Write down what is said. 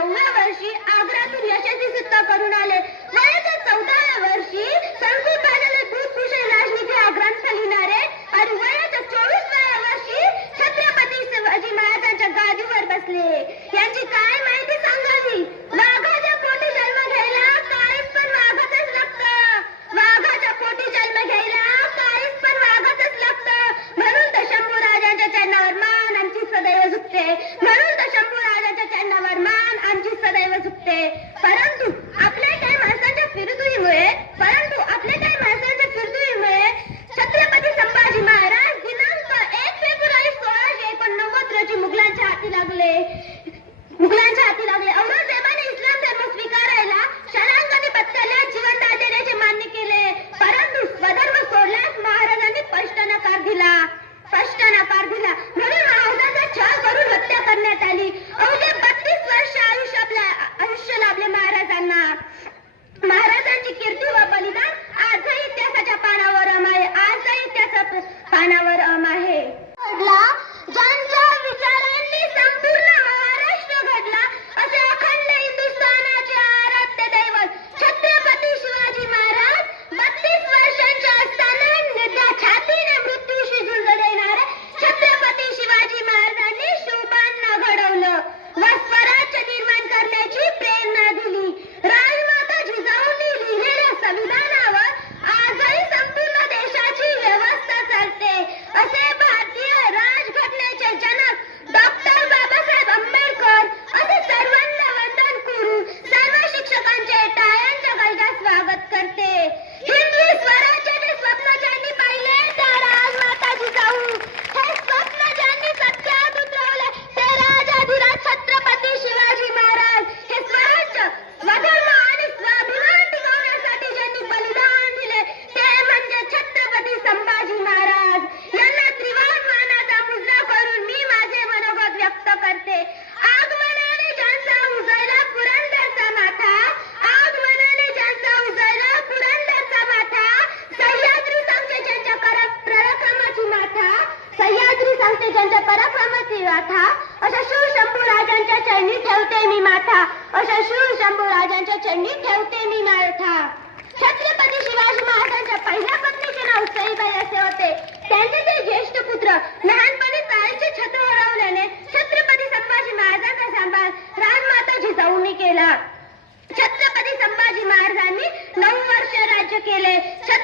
नवव्या वर्षी आग्र्यातून यशस्वी सुटका करून आले. वयाच्या चौदाव्या वर्षी संकुल भूषण राजनीती आग्रांत लिहिणारे आणि वयाच्या चोवीसव्या वर्षी छत्रपती शिवाजी महाराजांच्या गादीवर बसले. यांची काय माहिती करते. आग मनाने ज्यांचा उजळला पुरंदरचा माथा आग मनाने ज्यांचा उजळला पुरंदरचा माथा सह्याद्री सांगते ज्यांच्या पर पराक्रमाची माथा सह्याद्री सांगते ज्यांच्या पराक्रमाची माथा अशा शिव शंभू राजांच्या चरणी ठेवते मी माथा अशा रानमाता जिजाऊंनी केला. छत्रपती संभाजी महाराजांनी नऊ वर्ष राज्य केले. छत्र